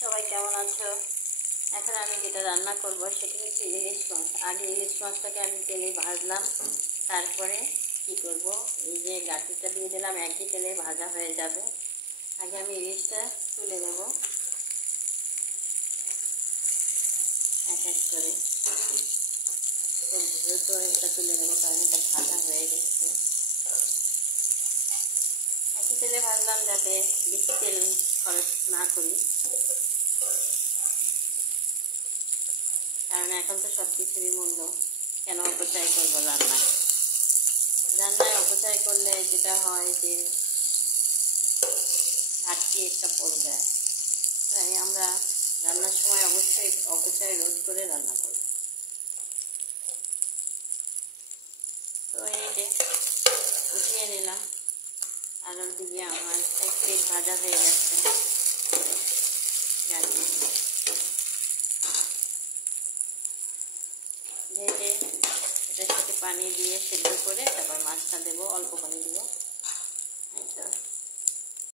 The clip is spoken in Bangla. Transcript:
সবাই কেমন আছো? এখন আমি যেটা রান্না করব সেটা হচ্ছে ইলিশ মাছ। আগে ইলিশ মাছটাকে আমি তেলে ভাজলাম, তারপরে কি করব, এই যে গাঁটিটা দিয়ে দিলাম, একই তেলে ভাজা হয়ে যাবে। আগে আমি ইলিশটা তুলে নেব এক এক করে। খুব দ্রুত এটা তুলে নেবো কারণ এটা ভাজা হয়ে গেছে। একই তেলে ভাজলাম যাতে বেশি তেল খরচ না করি, কারণ এখন তো সব কিছুরই মূল্য। কেন অপচয় করবো রান্নায় অপচয় করলে যেটা হয় যে ঘাটতি একটা পড়ে যায়। তাই আমরা রান্নার সময় অবশ্যই অপচয় রোধ করে রান্না করি। তো এই যে উঠিয়ে নিলাম, আর ওদিকে আমার এক পিঠ ভাজা হয়ে গেছে। ভেজে এটার সাথে পানি দিয়ে সেদ্ধ করে তারপর মাছটা দেবো, অল্প পানি দেবো। এই তো